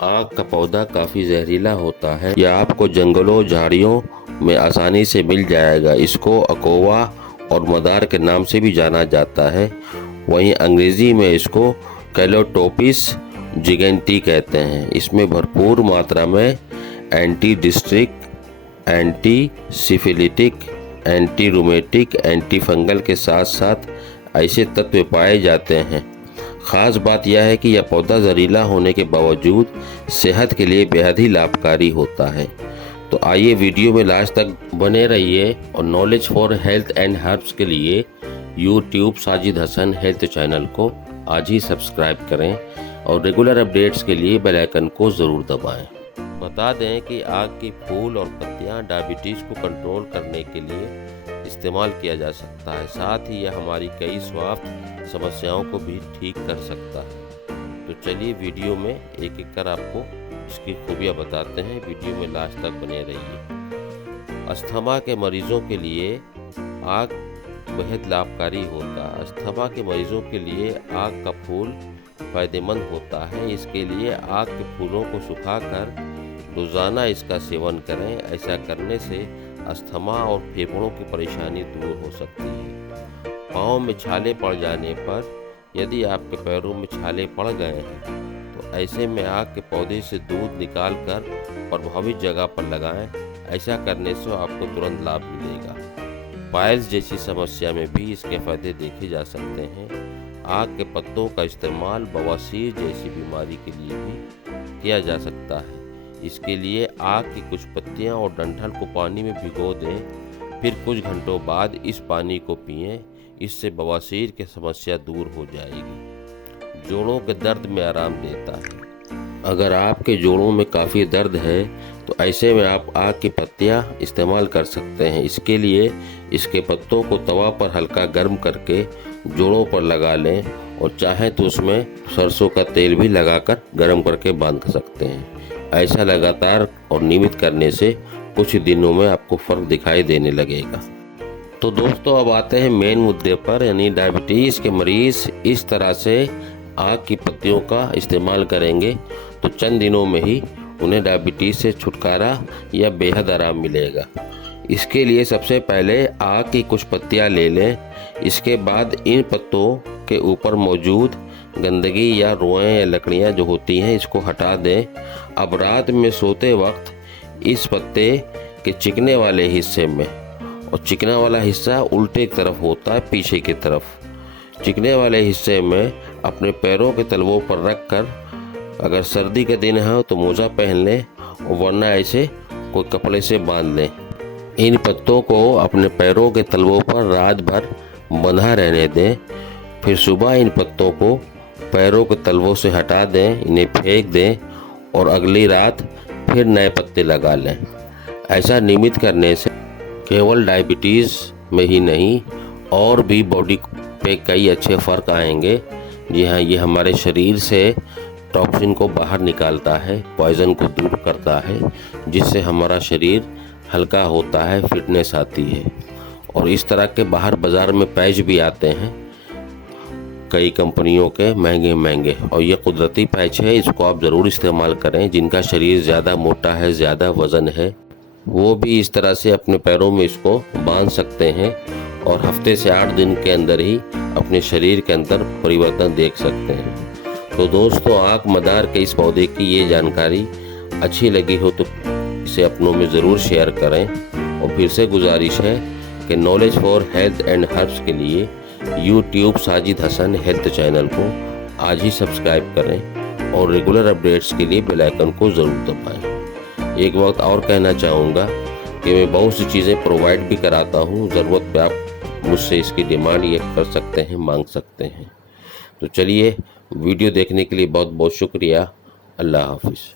आक का पौधा काफ़ी जहरीला होता है। यह आपको जंगलों झाड़ियों में आसानी से मिल जाएगा। इसको अकोवा और मदार के नाम से भी जाना जाता है। वहीं अंग्रेज़ी में इसको कैलोटोपिस जिगेंटी कहते हैं। इसमें भरपूर मात्रा में anti district, anti syphilitic, anti rheumatic, anti fungal के साथ साथ ऐसे तत्व पाए जाते हैं। ख़ास बात यह है कि यह पौधा जहरीला होने के बावजूद सेहत के लिए बेहद ही लाभकारी होता है। तो आइए वीडियो में लास्ट तक बने रहिए और knowledge for health and herbs के लिए YouTube Sajid Hasan health channel को आज ही सब्सक्राइब करें और रेगुलर अपडेट्स के लिए बेल आइकन को ज़रूर दबाएं। बता दें कि आक की फूल और पत्तियां डायबिटीज़ को कंट्रोल करने के लिए इस्तेमाल किया जा सकता है। साथ ही यह हमारी कई स्वास्थ्य समस्याओं को भी ठीक कर सकता है। तो चलिए वीडियो में एक एक कर आपको इसकी खूबियाँ बताते हैं। वीडियो में लास्ट तक बने रहिए। अस्थमा के मरीजों के लिए आक बेहद लाभकारी होता है। अस्थमा के मरीजों के लिए आक का फूल फायदेमंद होता है। इसके लिए आक के फूलों को सुखाकर रोज़ाना इसका सेवन करें। ऐसा करने से अस्थमा और फेफड़ों की परेशानी दूर हो सकती है। पाँव में छाले पड़ जाने पर, यदि आपके पैरों में छाले पड़ गए हैं तो ऐसे में आक के पौधे से दूध निकालकर प्रभावित जगह पर लगाएं। ऐसा करने से आपको तुरंत लाभ मिलेगा। पाइल्स जैसी समस्या में भी इसके फायदे देखे जा सकते हैं। आक के पत्तों का इस्तेमाल बवासीर जैसी बीमारी के लिए भी किया जा सकता है। इसके लिए आक की कुछ पत्तियां और डंठल को पानी में भिगो दें, फिर कुछ घंटों बाद इस पानी को पिएं। इससे बवासीर की समस्या दूर हो जाएगी। जोड़ों के दर्द में आराम देता है। अगर आपके जोड़ों में काफ़ी दर्द है तो ऐसे में आप आक की पत्तियां इस्तेमाल कर सकते हैं। इसके लिए इसके पत्तों को तवा पर हल्का गर्म करके जोड़ों पर लगा लें और चाहें तो उसमें सरसों का तेल भी लगाकर गर्म करके बांध सकते हैं। ऐसा लगातार और नियमित करने से कुछ दिनों में आपको फ़र्क दिखाई देने लगेगा। तो दोस्तों अब आते हैं मेन मुद्दे पर, यानी डायबिटीज़ के मरीज़ इस तरह से आक की पत्तियों का इस्तेमाल करेंगे तो चंद दिनों में ही उन्हें डायबिटीज़ से छुटकारा या बेहद आराम मिलेगा। इसके लिए सबसे पहले आक की कुछ पत्तियां ले लें। इसके बाद इन पत्तों के ऊपर मौजूद गंदगी या रोएं या लकड़ियां जो होती हैं इसको हटा दें। अब रात में सोते वक्त इस पत्ते के चिकने वाले हिस्से में, और चिकना वाला हिस्सा उल्टे की तरफ होता है, पीछे की तरफ, चिकने वाले हिस्से में अपने पैरों के तलवों पर रख कर, अगर सर्दी के दिन है तो मोजा पहन लें और वरना ऐसे कोई कपड़े से बांध लें। इन पत्तों को अपने पैरों के तलवों पर रात भर बंधा रहने दें। फिर सुबह इन पत्तों को पैरों के तलवों से हटा दें, इन्हें फेंक दें और अगली रात फिर नए पत्ते लगा लें। ऐसा नियमित करने से केवल डायबिटीज़ में ही नहीं और भी बॉडी पे कई अच्छे फ़र्क आएंगे। जी हाँ, ये हमारे शरीर से टॉक्सिन को बाहर निकालता है, पॉइज़न को दूर करता है, जिससे हमारा शरीर हल्का होता है, फिटनेस आती है। और इस तरह के बाहर बाज़ार में पैच भी आते हैं कई कंपनियों के महंगे महंगे, और ये कुदरती पैच है। इसको आप ज़रूर इस्तेमाल करें। जिनका शरीर ज़्यादा मोटा है, ज़्यादा वज़न है, वो भी इस तरह से अपने पैरों में इसको बांध सकते हैं और हफ्ते से 8 दिन के अंदर ही अपने शरीर के अंदर परिवर्तन देख सकते हैं। तो दोस्तों, आक मदार के इस पौधे की ये जानकारी अच्छी लगी हो तो इसे अपनों में ज़रूर शेयर करें। और फिर से गुजारिश है कि knowledge for health and herbs के लिए YouTube Sajid Hasan health channel को आज ही सब्सक्राइब करें और रेगुलर अपडेट्स के लिए बेल आइकन को ज़रूर दबाएं। एक वक्त और कहना चाहूँगा कि मैं बहुत सी चीज़ें प्रोवाइड भी कराता हूँ। ज़रूरत पे आप मुझसे इसकी डिमांड ये कर सकते हैं, मांग सकते हैं। तो चलिए, वीडियो देखने के लिए बहुत बहुत शुक्रिया। अल्लाह हाफिज़।